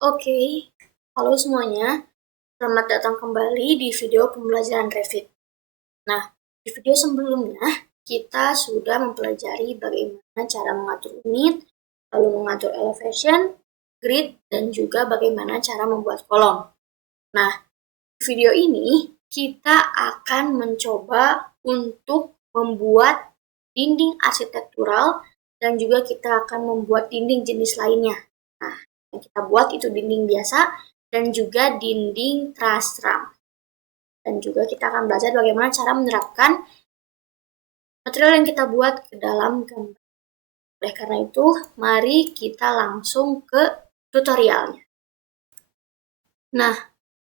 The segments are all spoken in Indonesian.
Oke, halo semuanya. Selamat datang kembali di video pembelajaran Revit. Nah, di video sebelumnya kita sudah mempelajari bagaimana cara mengatur unit, lalu mengatur elevation, grid, dan juga bagaimana cara membuat kolom. Nah, di video ini kita akan mencoba untuk membuat dinding arsitektural dan juga kita akan membuat dinding jenis lainnya. Nah, yang kita buat itu dinding biasa dan juga dinding truss ram. Dan juga kita akan belajar bagaimana cara menerapkan material yang kita buat ke dalam gambar. Oleh karena itu, mari kita langsung ke tutorialnya. Nah,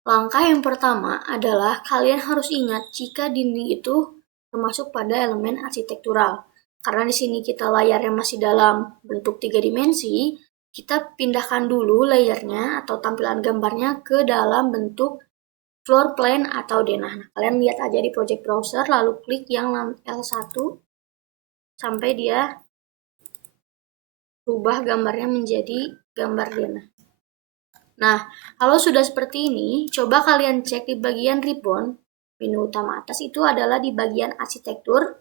langkah yang pertama adalah kalian harus ingat jika dinding itu termasuk pada elemen arsitektural. Karena di sini kita layarnya masih dalam bentuk 3 dimensi, kita pindahkan dulu layernya atau tampilan gambarnya ke dalam bentuk floor plan atau denah. Nah, kalian lihat aja di project browser, lalu klik yang L1 sampai dia rubah gambarnya menjadi gambar denah. Nah, kalau sudah seperti ini, coba kalian cek di bagian ribbon, menu utama atas itu adalah di bagian arsitektur,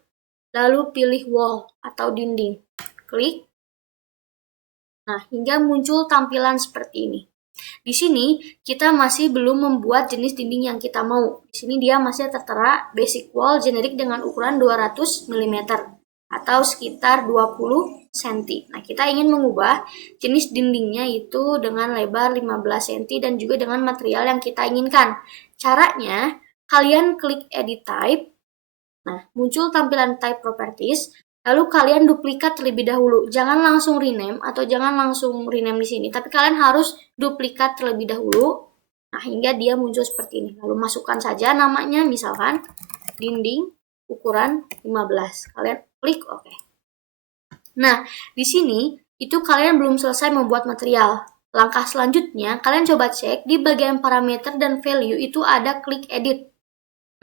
lalu pilih wall atau dinding. Klik. Nah, hingga muncul tampilan seperti ini. Di sini, kita masih belum membuat jenis dinding yang kita mau. Di sini dia masih tertera basic wall generik dengan ukuran 200 mm atau sekitar 20 cm. Nah, kita ingin mengubah jenis dindingnya itu dengan lebar 15 cm dan juga dengan material yang kita inginkan. Caranya, kalian klik edit type. Nah, muncul tampilan type properties. Lalu kalian duplikat terlebih dahulu. Jangan langsung rename atau jangan langsung rename di sini, tapi kalian harus duplikat terlebih dahulu. Nah, hingga dia muncul seperti ini. Lalu masukkan saja namanya, misalkan dinding ukuran 15. Kalian klik OK. Nah, di sini itu kalian belum selesai membuat material. Langkah selanjutnya, kalian coba cek di bagian parameter dan value itu ada klik edit.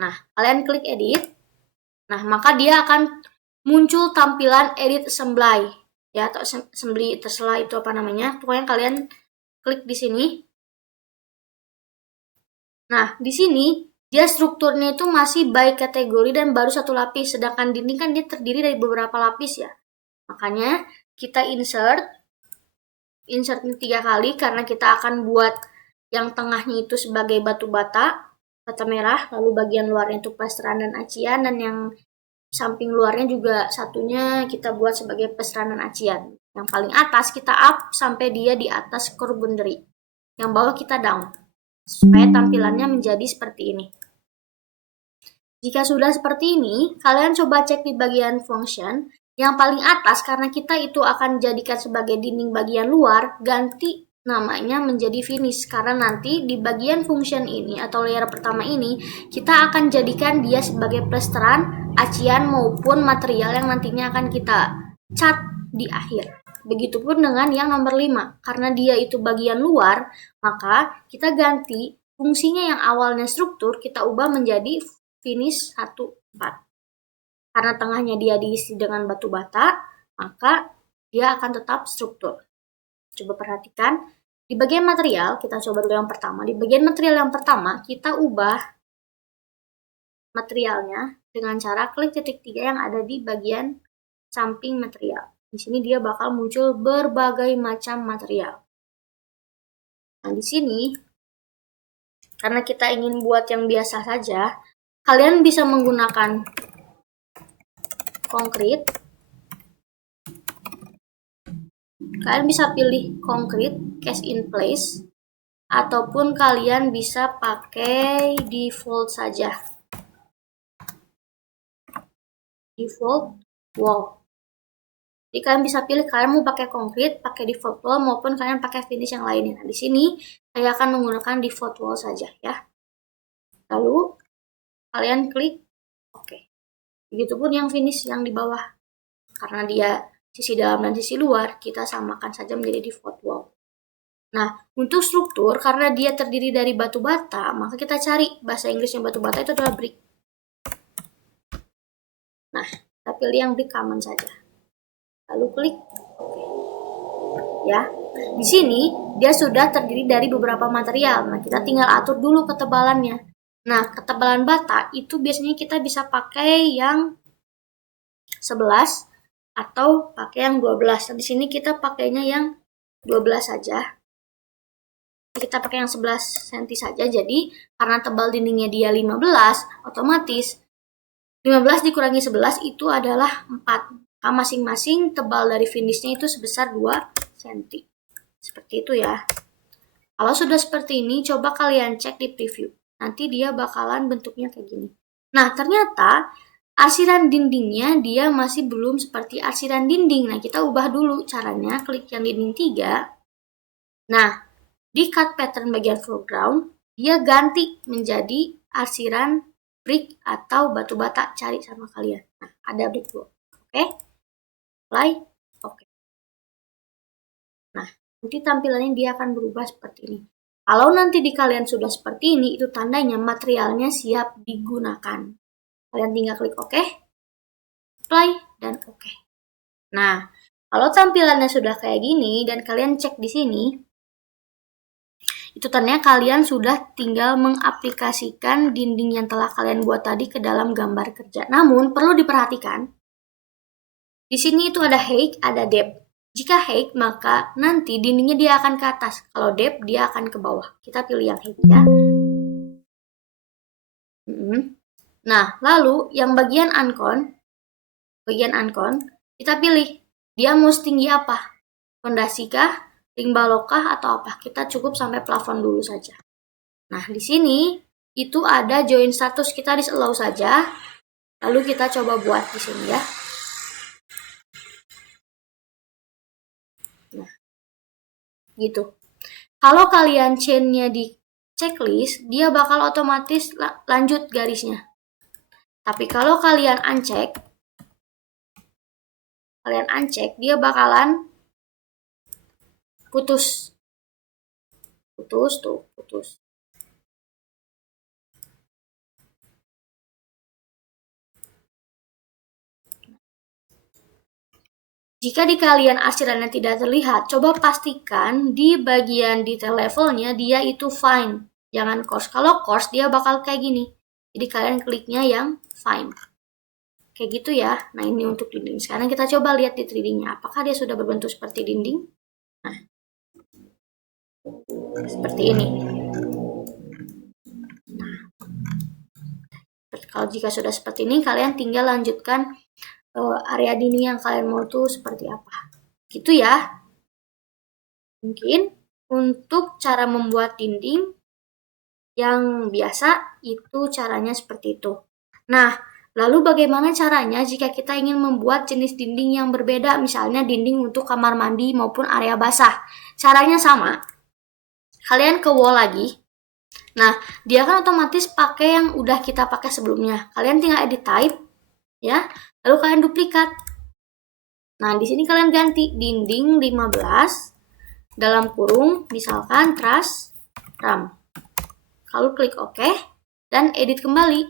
Nah, kalian klik edit. Nah, maka dia akan muncul tampilan edit assembly, ya, atau assembly terserah itu apa namanya. Pokoknya kalian klik di sini. Nah, di sini dia strukturnya itu masih by kategori dan baru satu lapis, sedangkan dinding kan dia terdiri dari beberapa lapis ya. Makanya kita insertnya 3 kali karena kita akan buat yang tengahnya itu sebagai batu bata merah, lalu bagian luarnya itu plesteran dan acian, dan yang samping luarnya juga satunya kita buat sebagai plesteran dan acian. Yang paling atas kita up sampai dia di atas curve boundary. Yang bawah kita down. Supaya tampilannya menjadi seperti ini. Jika sudah seperti ini, kalian coba cek di bagian function. Yang paling atas, karena kita itu akan jadikan sebagai dinding bagian luar, ganti namanya menjadi finish. Karena nanti di bagian function ini atau layer pertama ini, kita akan jadikan dia sebagai plesteran, acian maupun material yang nantinya akan kita cat di akhir. Begitupun dengan yang nomor 5. Karena dia itu bagian luar, maka kita ganti fungsinya yang awalnya struktur, kita ubah menjadi finish 1/4. Karena tengahnya dia diisi dengan batu bata, maka dia akan tetap struktur. Coba perhatikan, di bagian material, kita coba dulu yang pertama. Di bagian material yang pertama, kita ubah materialnya dengan cara klik titik 3 yang ada di bagian samping material. Di sini dia bakal muncul berbagai macam material. Nah, di sini, karena kita ingin buat yang biasa saja, kalian bisa menggunakan konkrit. Kalian bisa pilih konkrit, cast in place, ataupun kalian bisa pakai default saja. Default wall. Jadi kalian bisa pilih kalian mau pakai konkrit, pakai default wall, maupun kalian pakai finish yang lainnya. Nah, di sini saya akan menggunakan default wall saja ya. Lalu kalian klik OK. Begitupun yang finish yang di bawah. Karena dia sisi dalam dan sisi luar, kita samakan saja menjadi default wall. Nah, untuk struktur, karena dia terdiri dari batu bata, maka kita cari bahasa Inggrisnya batu bata itu adalah brick. Nah, kita pilih yang brick common saja. Lalu klik OK. Ya, Di sini dia sudah terdiri dari beberapa material. Nah, kita tinggal atur dulu ketebalannya. Nah, ketebalan bata itu biasanya kita bisa pakai yang 11 atau pakai yang 12. Nah, di sini kita pakainya yang 12 saja. Kita pakai yang 11 cm saja. Jadi, karena tebal dindingnya dia 15, otomatis 15 dikurangi 11 itu adalah 4. Masing-masing tebal dari finishnya itu sebesar 2 cm. Seperti itu ya. Kalau sudah seperti ini, coba kalian cek di preview. Nanti dia bakalan bentuknya kayak gini. Nah, ternyata arsiran dindingnya dia masih belum seperti arsiran dinding. Nah, kita ubah dulu caranya. Klik yang dinding 3. Nah, di cut pattern bagian foreground, dia ganti menjadi arsiran brick atau batu bata. Cari sama kalian. Nah, ada brickwork. Oke? Apply. Oke. Nah, nanti tampilannya dia akan berubah seperti ini. Kalau nanti di kalian sudah seperti ini, itu tandanya materialnya siap digunakan. Kalian tinggal klik OK, apply, dan OK. Nah, kalau tampilannya sudah kayak gini, dan kalian cek di sini, itu tandanya kalian sudah tinggal mengaplikasikan dinding yang telah kalian buat tadi ke dalam gambar kerja. Namun, perlu diperhatikan, di sini itu ada height, ada depth. Jika height, maka nanti dindingnya dia akan ke atas. Kalau depth, dia akan ke bawah. Kita pilih yang height ya. Nah, lalu yang bagian uncon, kita pilih. Dia mau setinggi apa? Fondasi kah? Ring balok kah? Atau apa? Kita cukup sampai plafon dulu saja. Nah, di sini itu ada join status. Kita disallow saja. Lalu kita coba buat di sini ya. Nah, gitu. Kalau kalian chain-nya di checklist, dia bakal otomatis lanjut garisnya. Tapi kalau kalian uncheck, dia bakalan putus. Putus. Jika di kalian arsirannya tidak terlihat, coba pastikan di bagian detail levelnya dia itu fine. Jangan coarse. Kalau coarse dia bakal kayak gini. Jadi kalian kliknya yang fine. Kayak gitu ya. Nah, ini untuk dinding. Sekarang kita coba lihat di 3D-nya. Apakah dia sudah berbentuk seperti dinding? Nah, seperti ini. Nah, kalau jika sudah seperti ini, kalian tinggal lanjutkan area dinding yang kalian mau tuh seperti apa. Gitu ya. Mungkin untuk cara membuat dinding yang biasa itu caranya seperti itu. Nah, lalu bagaimana caranya jika kita ingin membuat jenis dinding yang berbeda, misalnya dinding untuk kamar mandi maupun area basah? Caranya sama. Kalian ke wall lagi. Nah, dia kan otomatis pakai yang udah kita pakai sebelumnya. Kalian tinggal edit type, ya. Lalu kalian duplikat. Nah, di sini kalian ganti dinding 15 dalam kurung misalkan truss ram. Lalu klik OK dan edit kembali.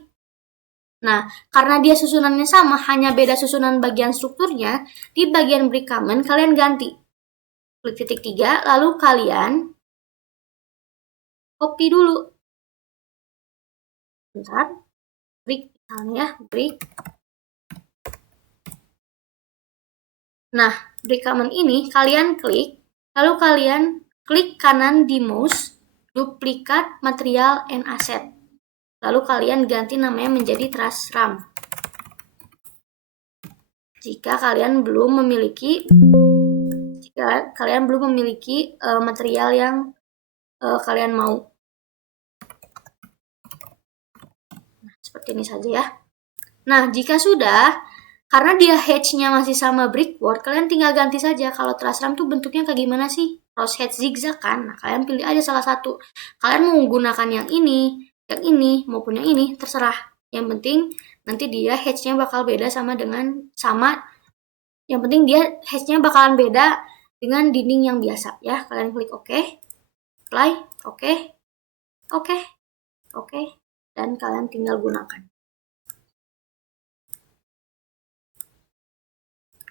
Nah, karena dia susunannya sama, hanya beda susunan bagian strukturnya, di bagian brick comment kalian ganti. Klik titik 3, lalu kalian copy dulu. Bentar, brick misalnya, brick. Nah, brick comment ini kalian klik, lalu kalian klik kanan di mouse, duplikat material and asset. Lalu kalian ganti namanya menjadi truss ram. Jika kalian belum memiliki material yang kalian mau. Nah, seperti ini saja ya. Nah, jika sudah, karena dia hedge-nya masih sama brickwork, kalian tinggal ganti saja. Kalau truss ram tuh bentuknya kayak gimana sih? Cross hedge zigzag kan? Nah, kalian pilih aja salah satu. Kalian mau menggunakan yang ini maupun yang ini, terserah. Yang penting nanti dia hedge-nya bakal beda yang penting dia hedge-nya bakalan beda dengan dinding yang biasa ya. Kalian klik OK, apply, OK, dan kalian tinggal gunakan.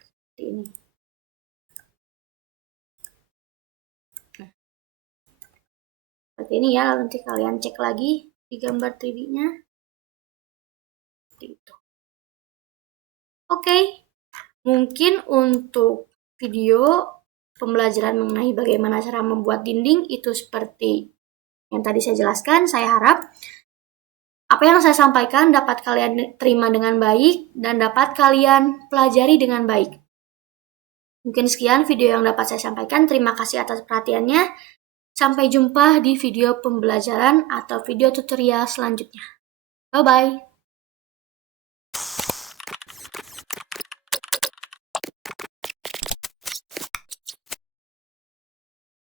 Seperti ini. Seperti ini ya, nanti kalian cek lagi di gambar 3D-nya. Seperti itu. Oke, mungkin untuk video pembelajaran mengenai bagaimana cara membuat dinding itu seperti yang tadi saya jelaskan. Saya harap apa yang saya sampaikan dapat kalian terima dengan baik dan dapat kalian pelajari dengan baik. Mungkin sekian video yang dapat saya sampaikan. Terima kasih atas perhatiannya. Sampai jumpa di video pembelajaran atau video tutorial selanjutnya. Bye-bye.